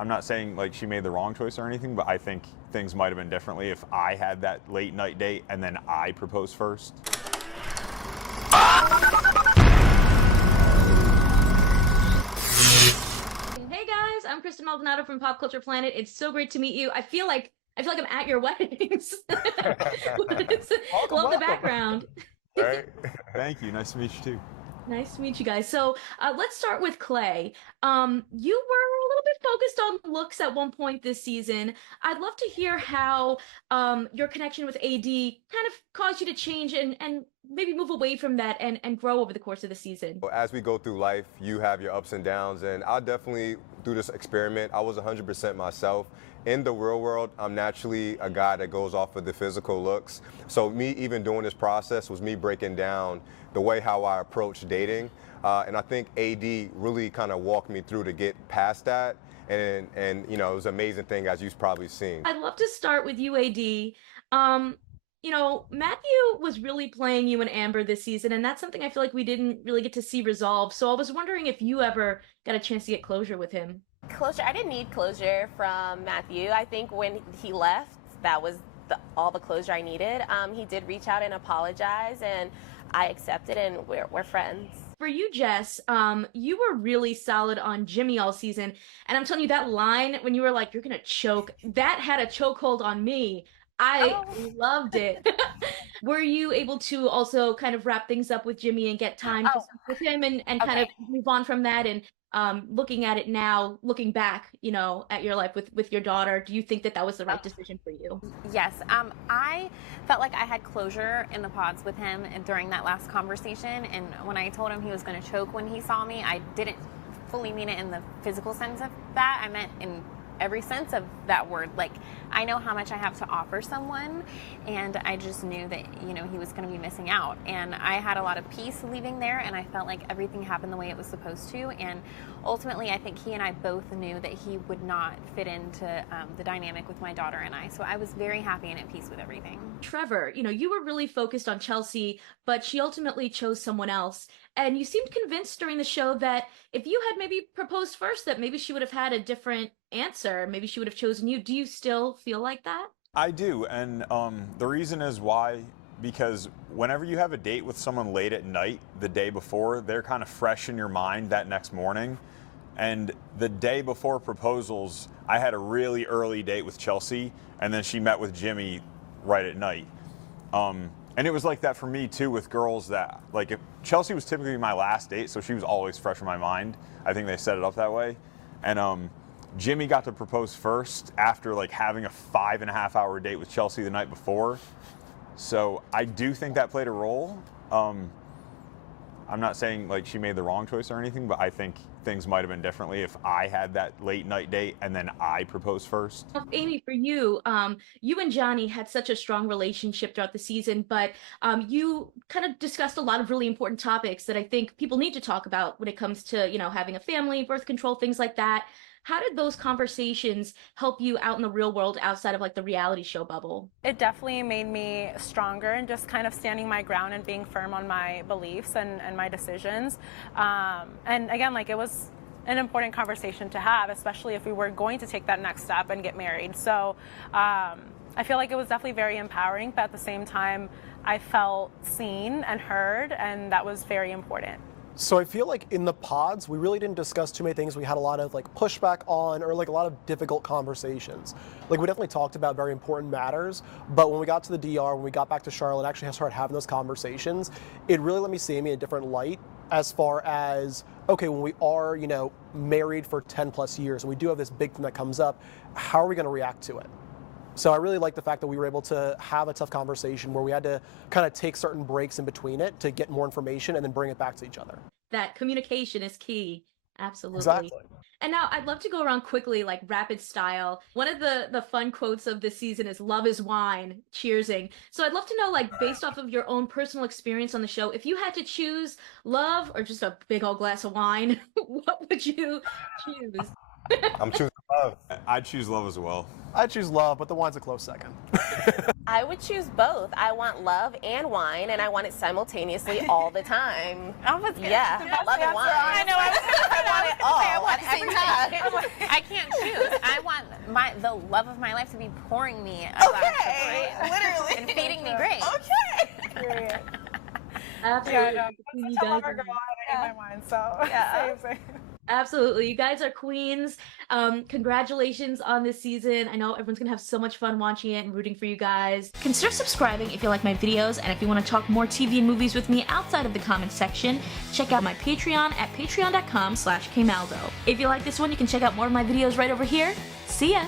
I'm not saying like she made the wrong choice or anything, but I think things might have been differently if I had that late night date and then I proposed first. Hey guys, I'm Kristen Maldonado from Pop Culture Planet. It's so great to meet you. I feel like I'm at your weddings. Love the background. Right? Thank you. Nice to meet you too. Nice to meet you guys. So let's start with Clay. You were a little bit focused on looks at one point this season. I'd love to hear how your connection with AD kind of caused you to change and maybe move away from that and grow over the course of the season. As we go through life, you have your ups and downs, and I definitely, through this experiment, I was 100% myself. In the real world, I'm naturally a guy that goes off of the physical looks. So me even doing this process was me breaking down the way how I approach dating. And I think AD really kind of walked me through to get past that. And you know, it was an amazing thing, as you've probably seen. I'd love to start with you, AD. You know, Matthew was really playing you and Amber this season, and that's something I feel like we didn't really get to see resolved. So I was wondering if you ever got a chance to get closure with him. Closure? I didn't need closure from Matthew. I think when he left, that was all the closure I needed. He did reach out and apologize, and I accepted, and we're friends. For you, Jess, you were really solid on Jimmy all season, and I'm telling you, that line when you were like, "You're gonna choke," that had a chokehold on me. I loved it. Were you able to also kind of wrap things up with Jimmy and get time to speak with him and kind of move on from that? And looking at it now, looking back, you know, at your life with your daughter, do you think that was the right decision for you? Yes. I felt like I had closure in the pods with him and during that last conversation. And when I told him he was going to choke when he saw me, I didn't fully mean it in the physical sense of that. I meant in every sense of that word. Like, I know how much I have to offer someone, and I just knew that, you know, he was going to be missing out. And I had a lot of peace leaving there, and I felt like everything happened the way it was supposed to. And ultimately, I think he and I both knew that he would not fit into the dynamic with my daughter and I. So I was very happy and at peace with everything. Trevor, you know, you were really focused on Chelsea, but she ultimately chose someone else. And you seemed convinced during the show that if you had maybe proposed first, that maybe she would have had a different answer. Maybe she would have chosen you. Do you still feel like that? I do, and the reason is why, because whenever you have a date with someone late at night the day before, they're kind of fresh in your mind that next morning. And the day before proposals, I had a really early date with Chelsea, and then she met with Jimmy right at night. And it was like that for me too with girls that, like, if Chelsea was typically my last date, so she was always fresh in my mind. I think they set it up that way. And Jimmy got to propose first after like having a 5.5-hour date with Chelsea the night before. So I do think that played a role. I'm not saying like she made the wrong choice or anything, but I think things might have been differently if I had that late night date and then I proposed first. Amy, for you, you and Johnny had such a strong relationship throughout the season, but you kind of discussed a lot of really important topics that I think people need to talk about when it comes to, you know, having a family, birth control, things like that. How did those conversations help you out in the real world outside of like the reality show bubble? It definitely made me stronger and just kind of standing my ground and being firm on my beliefs and my decisions. And again, like, it was an important conversation to have, especially if we were going to take that next step and get married. So I feel like it was definitely very empowering, but at the same time, I felt seen and heard, and that was very important. So I feel like in the pods, we really didn't discuss too many things. We had a lot of like pushback on, or like a lot of difficult conversations. Like, we definitely talked about very important matters, but when we got to the DR, when we got back to Charlotte, actually started having those conversations, it really let me see Amy in a different light as far as, okay, when we are, you know, married for 10 plus years and we do have this big thing that comes up, how are we going to react to it? So I really like the fact that we were able to have a tough conversation where we had to kind of take certain breaks in between it to get more information and then bring it back to each other. That communication is key. Absolutely. Exactly. And now I'd love to go around quickly, like rapid style. One of the fun quotes of this season is "Love is wine," cheersing. So I'd love to know, like, based off of your own personal experience on the show, if you had to choose love or just a big old glass of wine, what would you choose? I'm choosing love. I'd choose love as well. I choose love, but the wine's a close second. I would choose both. I want love and wine, and I want it simultaneously all the time. Love and wine. I know. I want it all at the same time. I can't choose. the love of my life to be pouring me a glass of wine. Literally. And feeding me great. Okay. Absolutely. Yeah, You I'm such a guys lover are- girl. I had it in my mind, so Yeah. same. Absolutely. You guys are queens. Congratulations on this season. I know everyone's gonna have so much fun watching it and rooting for you guys. Consider subscribing if you like my videos, and if you want to talk more TV and movies with me outside of the comments section, check out my Patreon at patreon.com/kmaldo. If you like this one, you can check out more of my videos right over here. See ya!